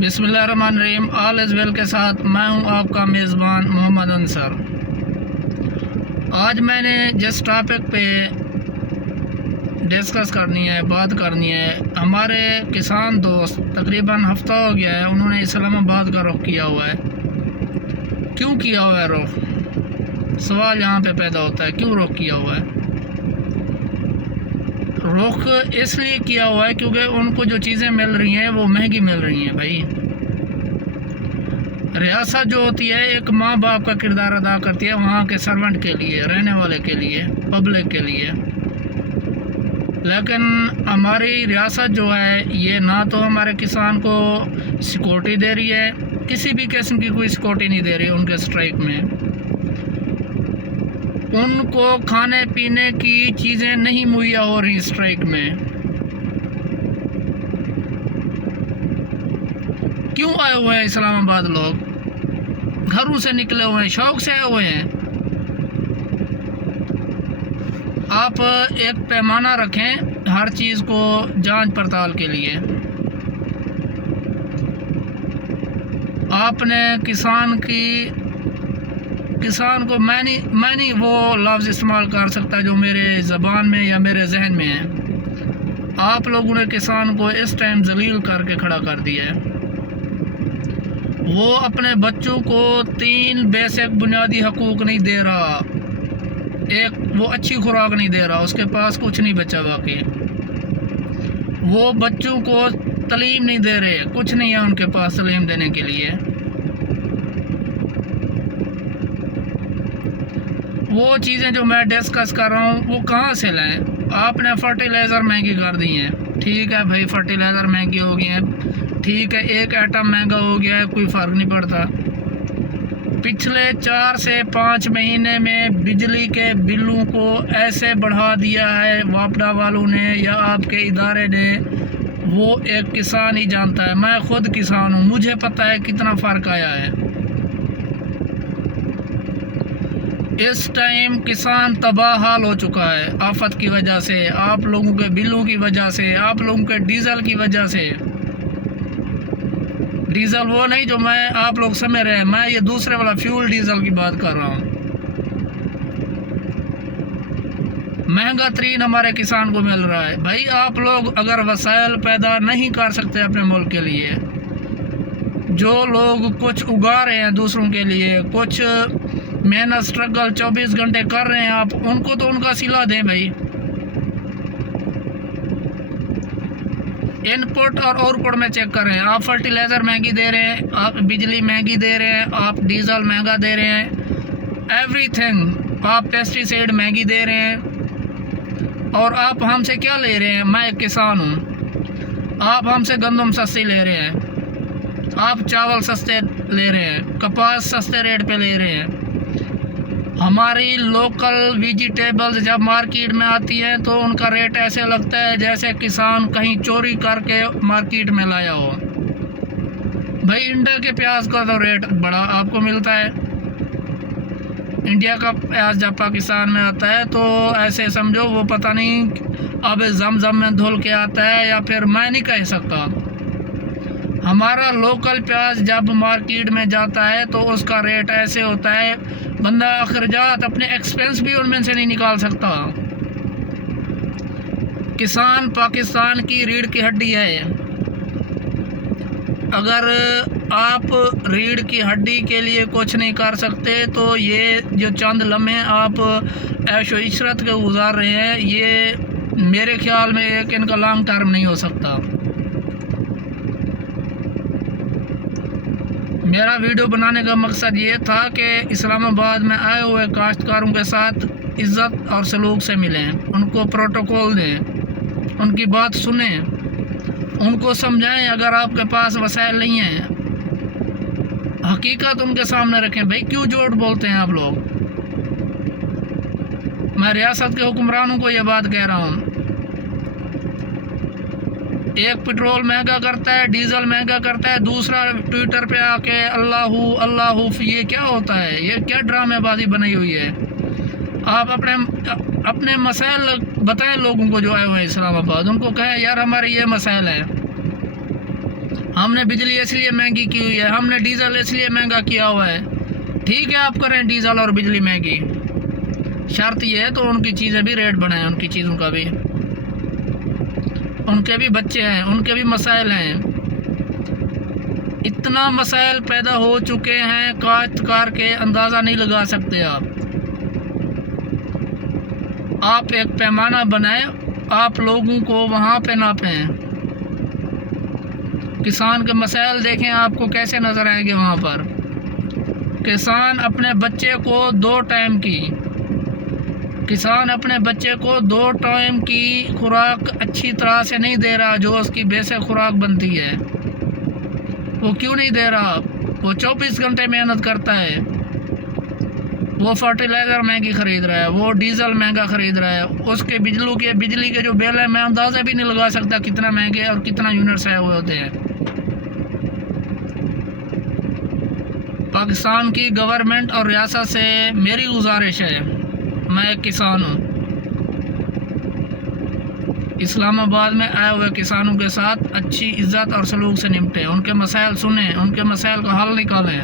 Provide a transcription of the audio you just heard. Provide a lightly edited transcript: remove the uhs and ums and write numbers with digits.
بسم اللہ الرحمن الرحیم. آل از ویل کے ساتھ میں ہوں آپ کا میزبان محمد انصر. آج میں نے جس ٹاپک پہ ڈسکس کرنی ہے، بات کرنی ہے، ہمارے کسان دوست تقریباً ہفتہ ہو گیا ہے انہوں نے اسلام آباد کا رخ کیا ہوا ہے. کیوں کیا ہوا ہے رخ؟ سوال یہاں پہ پیدا ہوتا ہے، کیوں رخ کیا ہوا ہے؟ رخ اس لیے کیا ہوا ہے کیونکہ ان کو جو چیزیں مل رہی ہیں وہ مہنگی مل رہی ہیں. بھائی ریاست جو ہوتی ہے ایک ماں باپ کا کردار ادا کرتی ہے وہاں کے سرونٹ کے لیے، رہنے والے کے لیے، پبلک کے لیے. لیکن ہماری ریاست جو ہے یہ نہ تو ہمارے کسان کو سیکورٹی دے رہی ہے، کسی بھی قسم کی کوئی سیکورٹی نہیں دے رہی. ان کے اسٹرائک میں ان کو کھانے پینے کی چیزیں نہیں مہیا ہو رہی. اسٹرائک میں کیوں آئے ہوئے ہیں اسلام آباد لوگ؟ گھروں سے نکلے ہوئے ہیں، شوق سے آئے ہوئے ہیں. آپ ایک پیمانہ رکھیں ہر چیز کو جانچ پڑتال کے لیے. آپ نے کسان کو میں نہیں وہ لفظ استعمال کر سکتا جو میرے زبان میں یا میرے ذہن میں ہے. آپ لوگوں نے کسان کو اس ٹائم ذلیل کر کے کھڑا کر دیا ہے. وہ اپنے بچوں کو 3 بیسک بنیادی حقوق نہیں دے رہا. ایک وہ اچھی خوراک نہیں دے رہا، اس کے پاس کچھ نہیں بچا باقی. وہ بچوں کو تعلیم نہیں دے رہے، کچھ نہیں ہے ان کے پاس تعلیم دینے کے لیے. وہ چیزیں جو میں ڈسکس کر رہا ہوں وہ کہاں سے لائیں؟ آپ نے فرٹیلائزر مہنگی کر دی ہیں. ٹھیک ہے بھائی، فرٹیلائزر مہنگی ہو گئی ہیں، ٹھیک ہے. ایک ایٹم مہنگا ہو گیا ہے، کوئی فرق نہیں پڑتا. پچھلے 4 سے 5 مہینے میں بجلی کے بلوں کو ایسے بڑھا دیا ہے واپڈا والوں نے یا آپ کے ادارے نے، وہ ایک کسان ہی جانتا ہے. میں خود کسان ہوں، مجھے پتہ ہے کتنا فرق آیا ہے. اس ٹائم کسان تباہ حال ہو چکا ہے آفت کی وجہ سے، آپ لوگوں کے بلوں کی وجہ سے، آپ لوگوں کے ڈیزل کی وجہ سے. ڈیزل وہ نہیں جو میں آپ لوگ سمجھ رہے ہیں، میں یہ دوسرے والا فیول ڈیزل کی بات کر رہا ہوں. مہنگا ترین ہمارے کسان کو مل رہا ہے. بھائی آپ لوگ اگر وسائل پیدا نہیں کر سکتے اپنے ملک کے لیے، جو لوگ کچھ اگا رہے ہیں دوسروں کے لیے، کچھ محنت سٹرگل 24 گھنٹے کر رہے ہیں، آپ ان کو تو ان کا صلہ دیں. بھائی ان پٹ اور آؤٹ پٹ میں چیک کر رہے ہیں. آپ فرٹیلائزر مہنگی دے رہے ہیں، آپ بجلی مہنگی دے رہے ہیں، آپ ڈیزل مہنگا دے رہے ہیں، ایوری تھنگ. آپ پیسٹی سائڈ مہنگی دے رہے ہیں. اور آپ ہم سے کیا لے رہے ہیں؟ میں ایک کسان ہوں، آپ ہم سے گندم سستی لے رہے ہیں، آپ چاول سستے لے رہے ہیں، کپاس سستے ریٹ پہ لے رہے ہیں. ہماری لوکل ویجیٹیبلز جب مارکیٹ میں آتی ہیں تو ان کا ریٹ ایسے لگتا ہے جیسے کسان کہیں چوری کر کے مارکیٹ میں لایا ہو. بھائی انڈیا کے پیاز کا تو ریٹ بڑا آپ کو ملتا ہے. انڈیا کا پیاز جب پاکستان میں آتا ہے تو ایسے سمجھو وہ پتہ نہیں اب زمزم میں دھل کے آتا ہے یا پھر میں نہیں کہہ سکتا. ہمارا لوکل پیاز جب مارکیٹ میں جاتا ہے تو اس کا ریٹ ایسے ہوتا ہے بندہ اخراجات اپنے ایکسپنس بھی ان میں سے نہیں نکال سکتا. کسان پاکستان کی ریڑھ کی ہڈی ہے. اگر آپ ریڑھ کی ہڈی کے لیے کچھ نہیں کر سکتے تو یہ جو چند لمحے آپ عیش و عشرت کے گزار رہے ہیں، یہ میرے خیال میں ایک ان کا لانگ ٹرم نہیں ہو سکتا. میرا ویڈیو بنانے کا مقصد یہ تھا کہ اسلام آباد میں آئے ہوئے کاشتکاروں کے ساتھ عزت اور سلوک سے ملیں، ان کو پروٹوکول دیں، ان کی بات سنیں، ان کو سمجھائیں. اگر آپ کے پاس وسائل نہیں ہیں، حقیقت ان کے سامنے رکھیں. بھائی کیوں جھوٹ بولتے ہیں آپ لوگ؟ میں ریاست کے حکمرانوں کو یہ بات کہہ رہا ہوں. ایک پٹرول مہنگا کرتا ہے، ڈیزل مہنگا کرتا ہے، دوسرا ٹویٹر پہ آ کے اللہ یہ کیا ہوتا ہے؟ یہ کیا ڈرامے بازی بنائی ہوئی ہے؟ آپ اپنے مسائل بتائیں لوگوں کو جو آئے ہوئے ہیں اسلام آباد، ان کو کہیں یار ہمارے یہ مسائل ہیں. ہم نے بجلی اس لیے مہنگی کی ہوئی ہے، ہم نے ڈیزل اس لیے مہنگا کیا ہوا ہے۔ ٹھیک ہے آپ کریں ڈیزل اور بجلی مہنگی، شرط یہ ہے تو ان کی چیزیں بھی ریٹ بڑھائیں، ان کی چیزوں کا بھی، ان کے بھی بچے ہیں، ان کے بھی مسائل ہیں۔ اتنا مسائل پیدا ہو چکے ہیں کاشتکار کے، اندازہ نہیں لگا سکتے آپ ایک پیمانہ بنائیں، آپ لوگوں کو وہاں پہ ناپیں، کسان کے مسائل دیکھیں آپ کو کیسے نظر آئیں گے وہاں پر۔ کسان اپنے بچے کو 2 ٹائم کی خوراک اچھی طرح سے نہیں دے رہا، جو اس کی بیسک خوراک بنتی ہے، وہ کیوں نہیں دے رہا؟ وہ 24 گھنٹے محنت کرتا ہے، وہ فرٹیلائزر مہنگی خرید رہا ہے، وہ ڈیزل مہنگا خرید رہا ہے، اس کے بجلی کے جو بل ہے میں اندازہ بھی نہیں لگا سکتا کتنا مہنگے اور کتنا یونٹس آئے ہوئے ہوتے ہیں۔ پاکستان کی گورنمنٹ اور ریاست سے میری گزارش ہے، میں ایک کسان ہوں، اسلام آباد میں آئے ہوئے کسانوں کے ساتھ اچھی عزت اور سلوک سے نمٹیں، ان کے مسائل سنیں، ان کے مسائل کا حل نکالیں۔